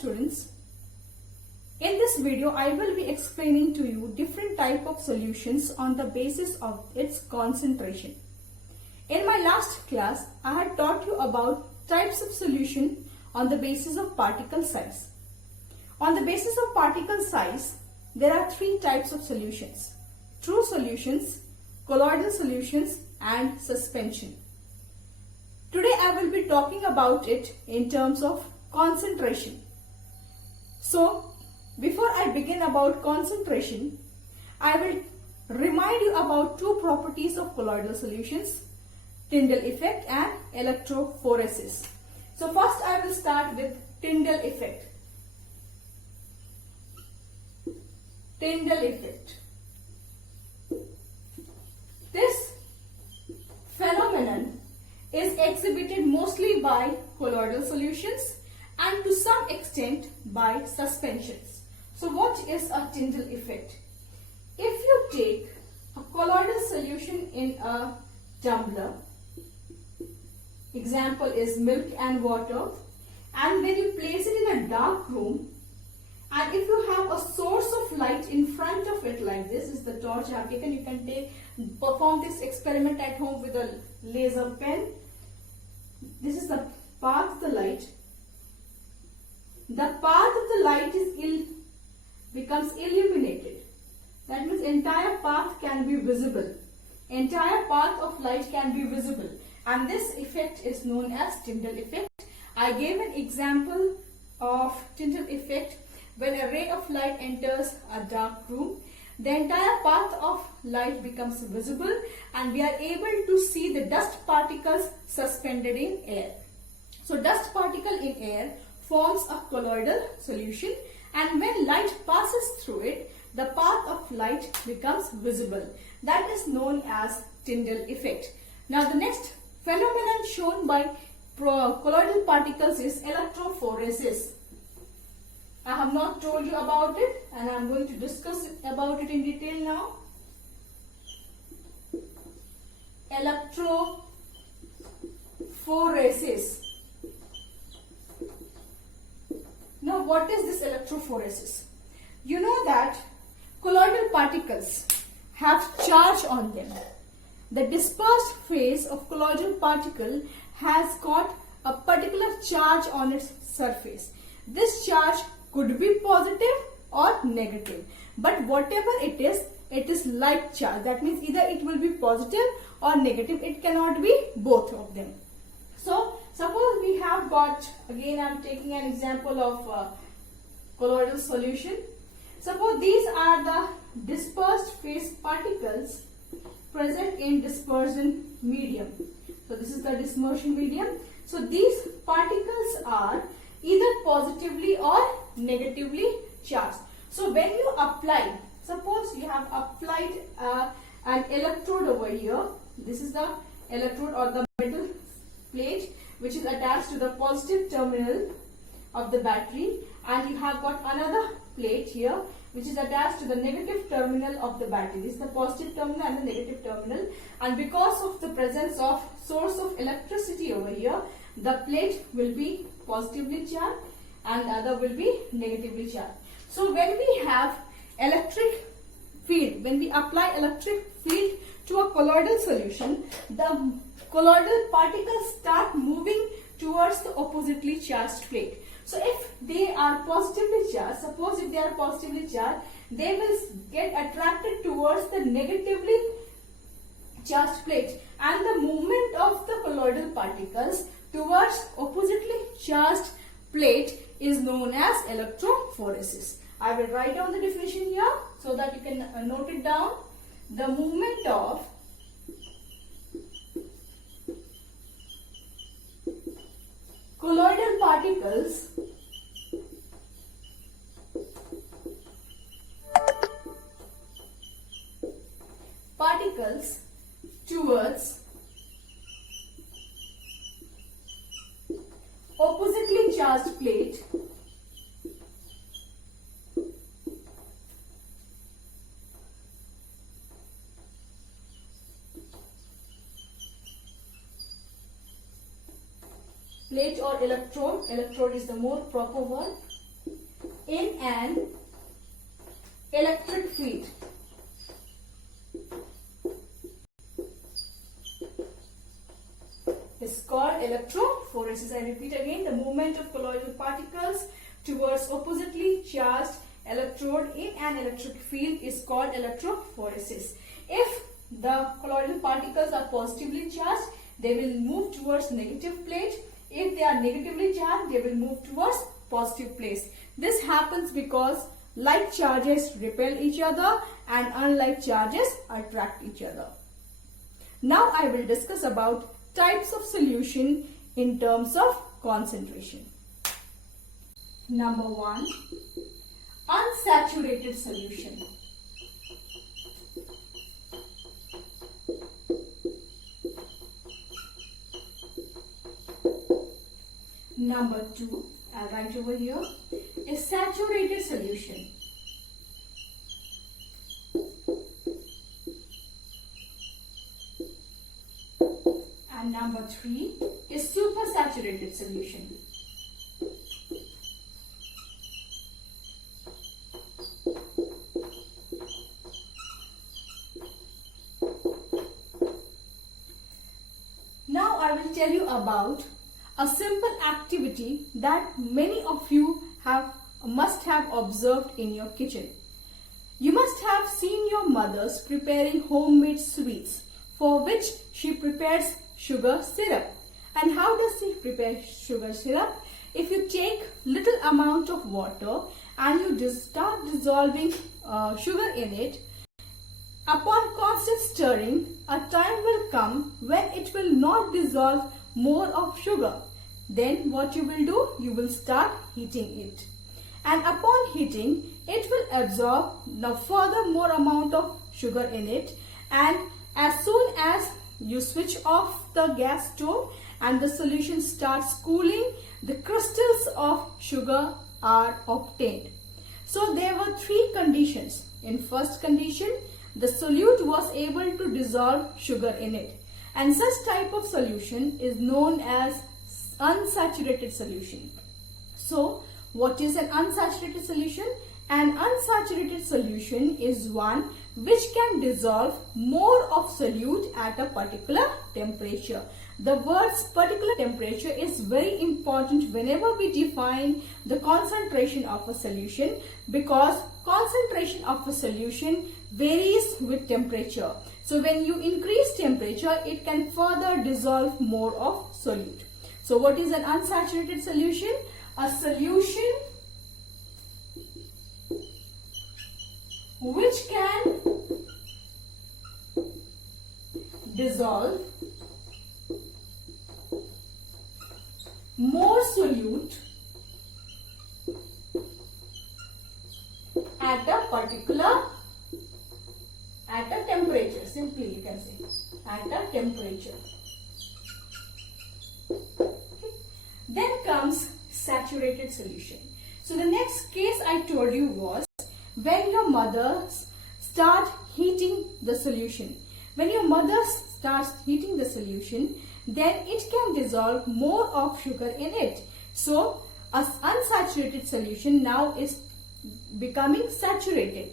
students. In this video, I will be explaining to you different type of solutions on the basis of its concentration. In my last class, I had taught you about types of solution on the basis of particle size. On the basis of particle size, there are three types of solutions: true solutions, colloidal solutions, and suspension. Today I will be talking about it in terms of concentration. So, before I begin about concentration, I will remind you about two properties of colloidal solutions: Tyndall effect and electrophoresis. So first I will start with Tyndall effect. Tyndall effect. This phenomenon is exhibited mostly by colloidal solutions and to some extent by suspensions. So what is a Tyndall effect? If you take a colloidal solution in a tumbler, example is milk and water, and when you place it in a dark room, and if you have a source of light in front of it, like this is the torch I have taken, you can perform this experiment at home with a laser pen. This is the path of the light. The path of the light becomes illuminated. That means entire path can be visible. Entire path of light can be visible. And this effect is known as Tyndall effect. I gave an example of Tyndall effect when a ray of light enters a dark room. The entire path of light becomes visible and we are able to see the dust particles suspended in air. So dust particle in air forms a colloidal solution, and when light passes through it, the path of light becomes visible. That is known as Tyndall effect. Now the next phenomenon shown by colloidal particles is electrophoresis. I have not told you about it and I am going to discuss about it in detail now. Electrophoresis. Now what is this electrophoresis? You know that colloidal particles have charge on them. The dispersed phase of colloidal particle has got a particular charge on its surface. This charge could be positive or negative, but whatever it is like charge. That means either it will be positive or negative. It cannot be both of them. So suppose we have got, again I am taking an example of colloidal solution. Suppose these are the dispersed phase particles present in dispersion medium. So this is the dispersion medium. So these particles are either positively or negatively charged. So when you apply, suppose you have applied an electrode over here. This is the electrode or the metal plate which is attached to the positive terminal of the battery, and you have got another plate here which is attached to the negative terminal of the battery. This is the positive terminal and the negative terminal, and because of the presence of source of electricity over here, the plate will be positively charged and the other will be negatively charged. So when we have electric field, when we apply electric field to a colloidal solution, the colloidal particles start moving towards the oppositely charged plate. So if they are positively charged, suppose if they are positively charged, they will get attracted towards the negatively charged plate, and the movement of the colloidal particles towards oppositely charged plate is known as electrophoresis. I will write down the definition here so that you can note it down. The movement of colloidal particles towards oppositely charged plate plate or electrode. Electrode is the more proper word. in an electric field. Is called electrophoresis. I repeat again, the movement of colloidal particles towards oppositely charged electrode in an electric field is called electrophoresis. If the colloidal particles are positively charged, they will move towards negative plate. If they are negatively charged, they will move towards positive place. This happens because like charges repel each other and unlike charges attract each other. Now I will discuss about types of solution in terms of concentration. Number 1, unsaturated solution. Number 2, I'll write over here, a saturated solution. And number 3 is supersaturated solution. Now I will tell you about a simple activity that many of you must have observed in your kitchen. You must have seen your mothers preparing homemade sweets for which she prepares sugar syrup. And how does she prepare sugar syrup? If you take little amount of water and you just start dissolving sugar in it, upon constant stirring, a time will come when it will not dissolve more of sugar. Then what you will do? You will start heating it. And upon heating, it will absorb the further more amount of sugar in it. And as soon as you switch off the gas stove and the solution starts cooling, the crystals of sugar are obtained. So there were 3 conditions. In first condition, the solute was able to dissolve sugar in it. And such type of solution is known as unsaturated solution. So what is an unsaturated solution? An unsaturated solution is one which can dissolve more of solute at a particular temperature. The words particular temperature is very important whenever we define the concentration of a solution, because concentration of a solution varies with temperature. So when you increase temperature, it can further dissolve more of solute. So what is an unsaturated solution? A solution which can dissolve more solute at a particular temperature. Simply you can say at a temperature. Then comes saturated solution. So the next case I told you was when your mother start heating the solution. When your mother starts heating the solution, then it can dissolve more of sugar in it. So a unsaturated solution now is becoming saturated.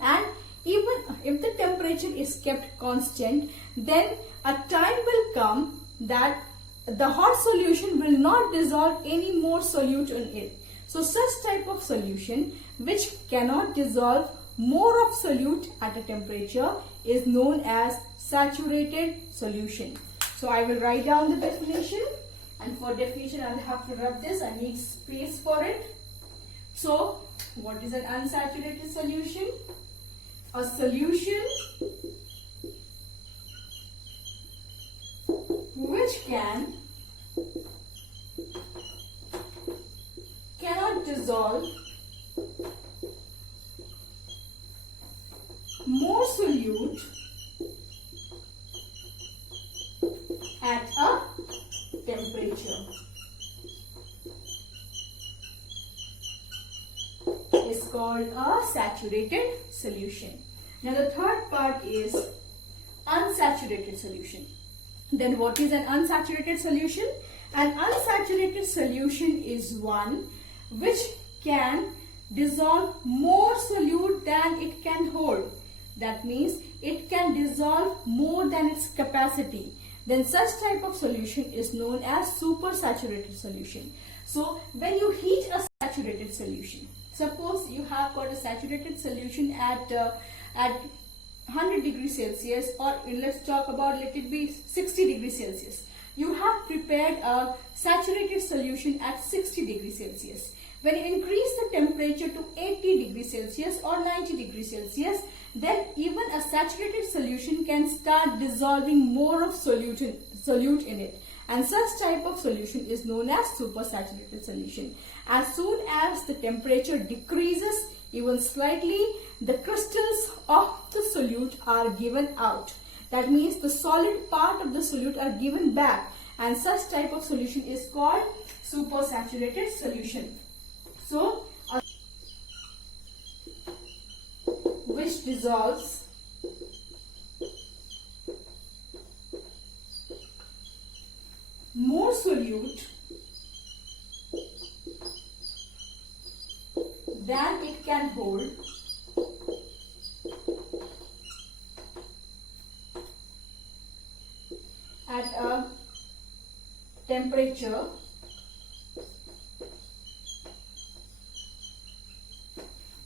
And even if the temperature is kept constant, then a time will come that the hot solution will not dissolve any more solute in it. So such type of solution which cannot dissolve more of solute at a temperature is known as saturated solution. So I will write down the definition, and for definition I will have to rub this. I need space for it. So what is an unsaturated solution? A solution which cannot dissolve more solute at a temperature is called a saturated solution. Now the third part is unsaturated solution. Then what is an unsaturated solution? An unsaturated solution is one which can dissolve more solute than it can hold. That means it can dissolve more than its capacity. Then such type of solution is known as supersaturated solution. So when you heat a saturated solution, suppose you have got a saturated solution at 100 degrees Celsius, or let's talk about, let it be 60 degrees Celsius. You have prepared a saturated solution at 60 degrees Celsius. When you increase the temperature to 80 degrees Celsius or 90 degrees Celsius, then even a saturated solution can start dissolving more of solute in it. And such type of solution is known as supersaturated solution. As soon as the temperature decreases even slightly, the crystals of the solute are given out. That means the solid part of the solute are given back, and such type of solution is called supersaturated solution. So, which dissolves more solute than it can hold at a temperature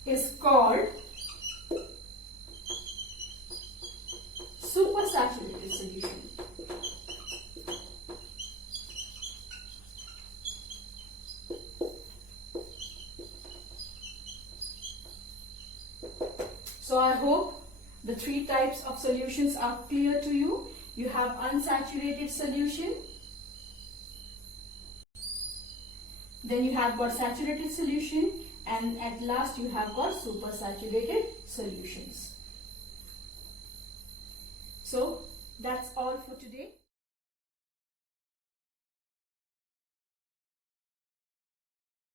is called supersaturated solution. So I hope the three types of solutions are clear to you. You have unsaturated solution, then you have got saturated solution, and at last you have got supersaturated solutions. So that's all for today.